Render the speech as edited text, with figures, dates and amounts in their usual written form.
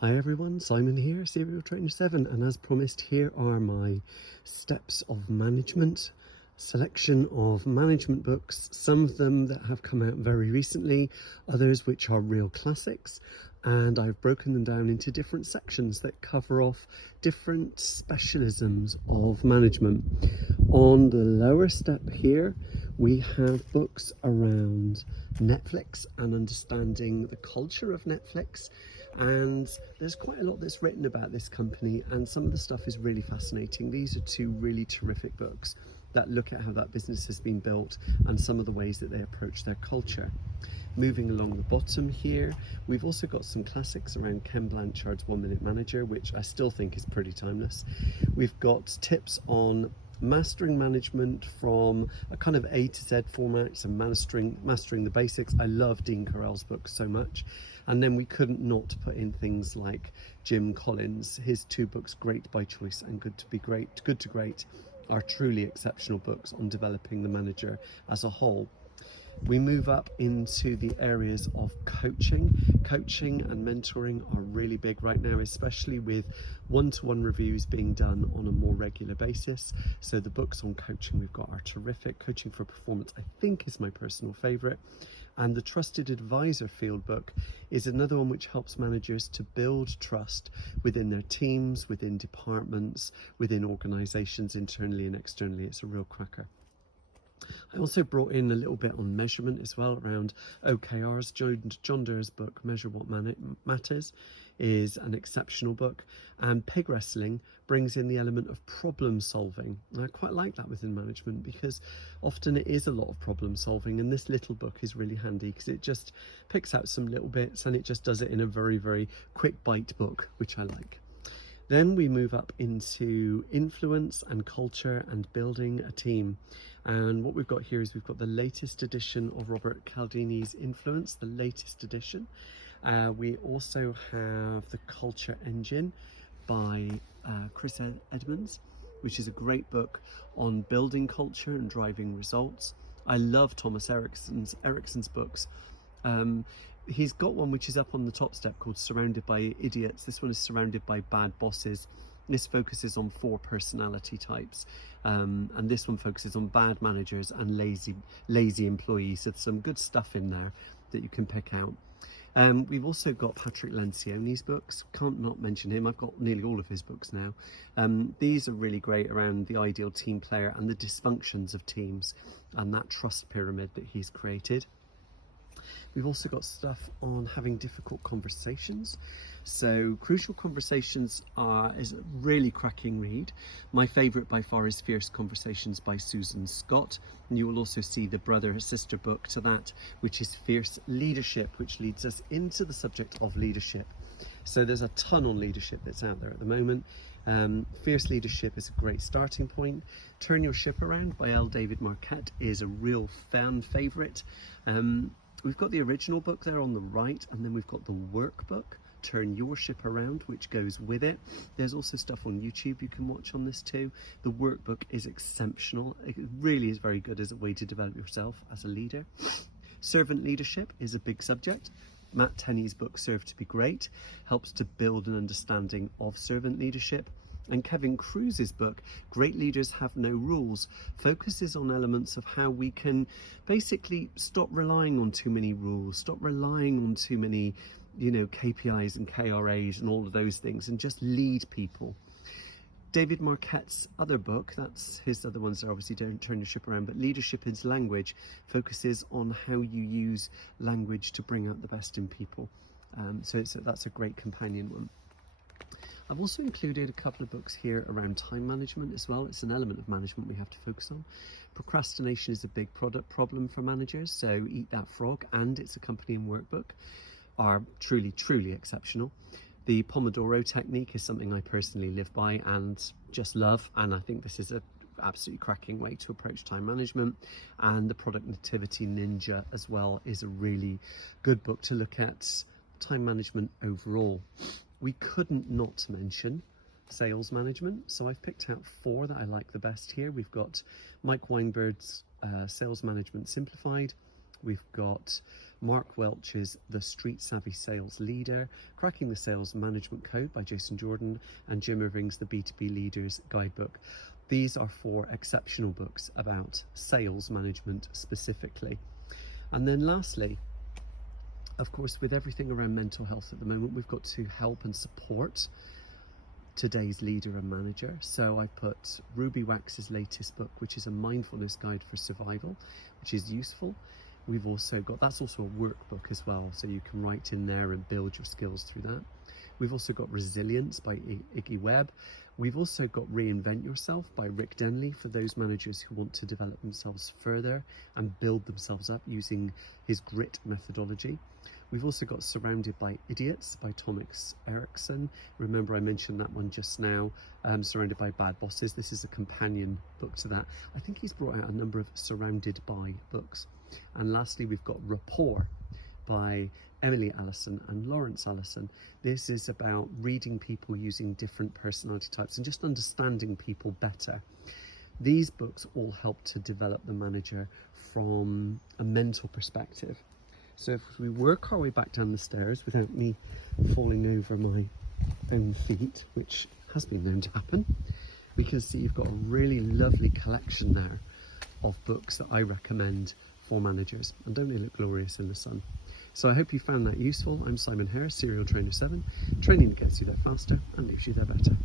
Hi everyone, Simon here, Serial Trainer 7, and as promised, here are my steps of management, selection of management books, some of them that have come out very recently, others which are real classics, and I've broken them down into different sections that cover off different specialisms of management. On the lower step here, we have books around Netflix and understanding the culture of Netflix, and there's quite a lot that's written about this company, and some of the stuff is really fascinating. These are two really terrific books that look at how that business has been built and some of the ways that they approach their culture. Moving along the bottom here, we've also got some classics around Ken Blanchard's 1 Minute Manager, which I still think is pretty timeless. We've got tips on mastering management from a kind of A to Z format, so mastering the basics. I love Dean Carell's book so much. And then we couldn't not put in things like Jim Collins. His two books, Great by Choice and Good to Great, are truly exceptional books on developing the manager as a whole. We move up into the areas of coaching. Coaching and mentoring are really big right now, especially with one-to-one reviews being done on a more regular basis. So the books on coaching we've got are terrific. Coaching for Performance, I think, is my personal favorite. And the Trusted Advisor field book is another one which helps managers to build trust within their teams, within departments, within organizations, internally and externally. It's a real cracker. I also brought in a little bit on measurement as well around OKRs. John Durr's book, Measure What Matters, is an exceptional book. And Pig Wrestling brings in the element of problem solving. And I quite like that within management because often it is a lot of problem solving. And this little book is really handy because it just picks out some little bits and it just does it in a very, very quick bite book, which I like. Then we move up into influence and culture and building a team. And what we've got here is we've got the latest edition of Robert Cialdini's Influence, the latest edition. We also have The Culture Engine by Chris Edmonds, which is a great book on building culture and driving results. I love Thomas Erickson's books. He's got one which is up on the top step called Surrounded by Idiots. This one is Surrounded by Bad Bosses. This focuses on 4 personality types, and this one focuses on bad managers and lazy employees. So there's some good stuff in there that you can pick out. We've also got Patrick Lencioni's books. Can't not mention him. I've got nearly all of his books now. These are really great around the ideal team player and the dysfunctions of teams and that trust pyramid that he's created. We've also got stuff on having difficult conversations. So Crucial Conversations is a really cracking read. My favourite by far is Fierce Conversations by Susan Scott. And you will also see the brother-sister book to that, which is Fierce Leadership, which leads us into the subject of leadership. So there's a ton on leadership that's out there at the moment. Fierce Leadership is a great starting point. Turn Your Ship Around by L. David Marquette is a real fan favourite. We've got the original book there on the right, and then we've got the workbook, Turn Your Ship Around, which goes with it. There's also stuff on YouTube you can watch on this too. The workbook is exceptional. It really is very good as a way to develop yourself as a leader. Servant leadership is a big subject. Matt Tenney's book, Serve to be Great, helps to build an understanding of servant leadership. And Kevin Kruse's book, Great Leaders Have No Rules, focuses on elements of how we can basically stop relying on too many rules, stop relying on too many, KPIs and KRAs and all of those things, and just lead people. David Marquette's other book, that's his other ones are obviously Don't Turn Your Ship Around, but Leadership is Language focuses on how you use language to bring out the best in people. So that's a great companion one. I've also included a couple of books here around time management as well. It's an element of management we have to focus on. Procrastination is a big problem for managers, so Eat That Frog and its accompanying workbook are truly, truly exceptional. The Pomodoro technique is something I personally live by and just love, and I think this is an absolutely cracking way to approach time management. And the Productivity Ninja as well is a really good book to look at time management overall. We couldn't not mention sales management, so I've picked out 4 that I like the best here. We've got Mike Weinberg's Sales Management Simplified, We've got Mark Welch's The Street Savvy Sales Leader, Cracking the Sales Management Code by Jason Jordan, and Jim Irving's The B2B Leaders Guidebook. These are 4 exceptional books about sales management specifically. And then lastly, of course, with everything around mental health at the moment, we've got to help and support today's leader and manager. So I put Ruby Wax's latest book, which is a mindfulness guide for survival, which is useful. We've also got, that's also a workbook as well, so you can write in there and build your skills through that. We've also got Resilience by Iggy Webb. We've also got Reinvent Yourself by Rick Denley for those managers who want to develop themselves further and build themselves up using his grit methodology. We've also got Surrounded by Idiots by Thomas Erickson. Remember, I mentioned that one just now, Surrounded by Bad Bosses. This is a companion book to that. I think he's brought out a number of Surrounded by books. And lastly, we've got Rapport by Emily Allison and Lawrence Allison. This is about reading people using different personality types and just understanding people better. These books all help to develop the manager from a mental perspective. So if we work our way back down the stairs without me falling over my own feet, which has been known to happen, we can see you've got a really lovely collection there of books that I recommend for managers. And don't they look glorious in the sun? So I hope you found that useful. I'm Simon Hare, Serial Trainer 7, training that gets you there faster and leaves you there better.